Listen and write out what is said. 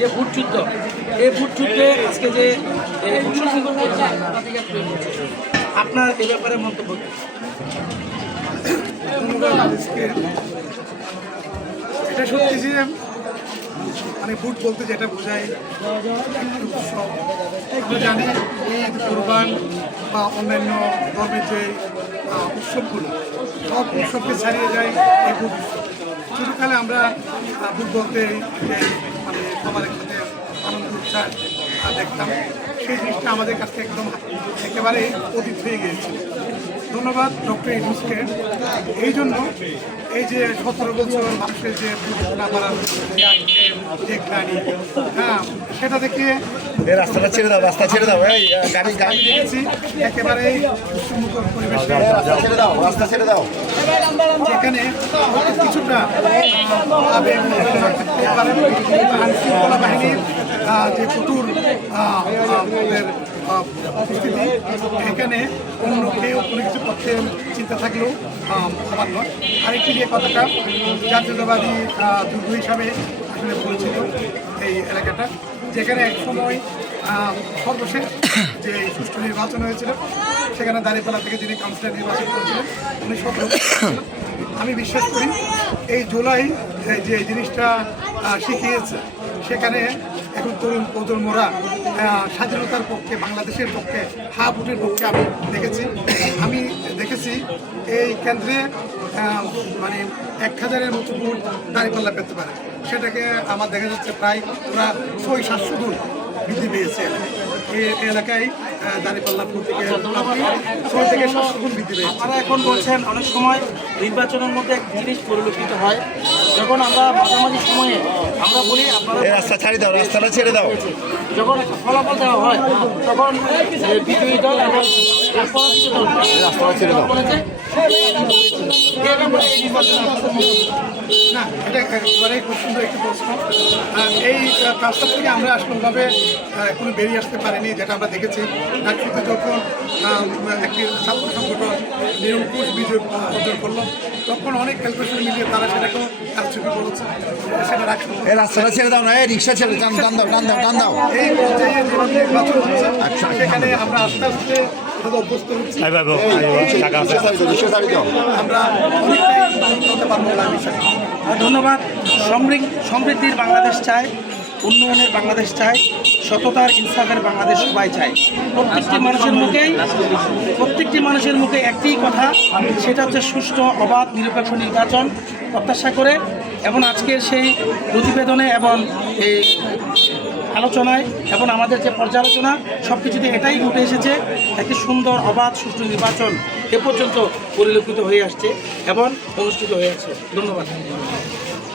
যে ভোট যুদ্ধ, এই ভোট যুদ্ধে আজকে যে আপনার এ ব্যাপারে মন্তব্য? এটা সত্যি যে মানে ভোট বলতে যেটা বোঝায় একটি উৎসব। আমরা জানি ঈদ, কুরবান বা অন্যান্য ধর্মের যে উৎসবগুলো, সব উৎসবকে ছাড়িয়ে যায় এই ভোট উৎসব। ছোটোকালে আমরা ভোট বলতে যে মানে সবার একসাথে আনন্দ উৎসাহ দেখতাম, সেই জিনিসটা আমাদের কাছে একদম একেবারে অতীত হয়ে গিয়েছিল। ধন্যবাদ ডক্টর ইউনূসকে এই জন্য। এই যে 17 বছর মানুষের যে না করার যে গ্লানি, হ্যাঁ, সেটা থেকে রাস্তাটা ছেড়ে দাও, রাস্তা ছেড়ে দাও, এই গাড়ি গাড়ি দেখেছি একেবারেই উৎসবমুখর পরিবেশে ছেড়ে দাও, রাস্তা ছেড়ে দাও। যেখানে কিছুটা আইনশৃঙ্খলা বাহিনীর যে কঠোর ওদের উপস্থিতি, এখানে অন্য কেউ কোনো কিছু করতে চিন্তা থাকলেও আমার নয়। আরেকটি যে কথাটা জাতীয়তাবাদী দুর্গ হিসাবে আসলে পরিচিত এই এলাকাটা, যেখানে এক সময় সর্বশেষ যে সুষ্ঠু নির্বাচন হয়েছিল, সেখানে দাঁড়িপাল্লা থেকে যিনি কাউন্সিলর নির্বাচন করেছিলেন উনি 17। আমি বিশ্বাস করি এই জুলাই যে জিনিসটা শিখিয়েছে, সেখানে এখন তরুণ প্রজন্মরা স্বাধীনতার পক্ষে, বাংলাদেশের পক্ষে, হা ভোটের পক্ষে আমি দেখেছি এই কেন্দ্রে মানে 1000-এর মতো ভোট দাঁড়িপাল্লা পেতে পারে। সেটাকে আমার দেখা যাচ্ছে প্রায় ওরা 600-700 গুণ বৃদ্ধি পেয়েছে। এই এলাকায় দাঁড়িপাল্লা ভোট থেকে 6 থেকে 700 গুণ বৃদ্ধি পেয়েছে। আপনারা এখন বলছেন অনেক সময় নির্বাচনের মধ্যে একটা জিনিস পরিলক্ষিত হয়, যখন আমরা মাঝামাঝি সময়ে আমরা বলি আপনারা রাস্তা ছেড়ে দাও, রাস্তাটা ছেড়ে দাও। যখন একটা ফলাফল দেওয়া হয় তখন বিজয়ী দল এবং পরাজিত দল রাস্তাটা ছেড়ে দাও। না, এটা একেবারে খুব সুন্দর একটি প্রশ্ন। এই কাজটা থেকে আমরা আসলে ওভাবে কোনো বেরিয়ে আসতে পারিনি। যেটা আমরা দেখেছি ডাকসুতে যখন একটি ছাত্র সংগঠন নিরঙ্কুশ বিজয় অর্জন করলো, তখন অনেক ক্যালকুলেশন মিলিয়ে তারা সেটাকেও কারচুপি করেছে। সেটা রাখলো। এই রাস্তাটা ছেড়ে দাও না, এই রিক্সা ছেড়ে টান টান দাও, টান দাও, টান দাও। এই পর্যায়ে যেভাবে নির্বাচন হচ্ছে, সেখানে আমরা আস্তে আস্তে অভ্যস্ত হচ্ছি। আমরা অনেকটাই চলতে পারবো বলে আমি বিশ্বাস করি। ধন্যবাদ। সমৃদ্ধির বাংলাদেশ চাই, উন্নয়নের বাংলাদেশ চাই, সততার ইনসাফের বাংলাদেশ সবাই চাই। প্রত্যেকটি মানুষের মুখে একটি কথা, সেটা হচ্ছে সুষ্ঠু, অবাধ, নিরপেক্ষ নির্বাচন প্রত্যাশা করে। এবং আজকের সেই প্রতিবেদনে এবং এই আলোচনায় এবং আমাদের যে পর্যালোচনা, সব কিছুতে এটাই উঠে এসেছে, একটি সুন্দর, অবাধ, সুষ্ঠু নির্বাচন এ পর্যন্ত পরিলক্ষিত হয়ে আসছে এবং অনুষ্ঠিত হয়ে আসছে। ধন্যবাদ।